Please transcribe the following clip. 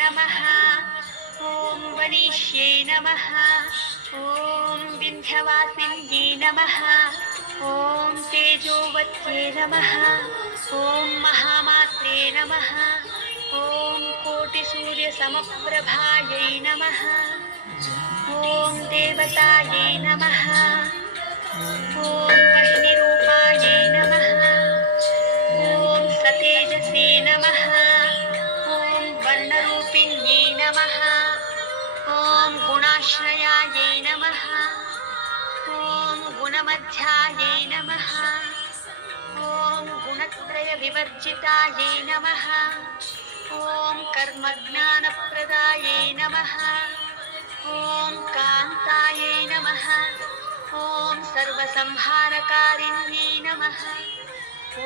नमः। ॐ वनिष्ये नमः। ॐ विन्ध्यवासिन्ये नमः। ॐ तेजोवत्ये नमः। ॐ महामात्रे नमः। ॐ कोटिसूर्यसमप्रभायै नमः। ॐ देवतायै नमः। ॐ वह्निरूपायै नमः। ॐ सतेजसे नमः। ॐ वर्णरूपिण्यै नमः। ॐ गुणाश्रयायै नमः। ॐ गुणमध्यायै नमः। ॐ गुणत्रयविवर्जितायै नमः। ॐ कर्मज्ञानप्रदायै नमः। ॐ कान्तायै नमः। ॐ सर्वसंहारकारिण्यै नमः। ॐ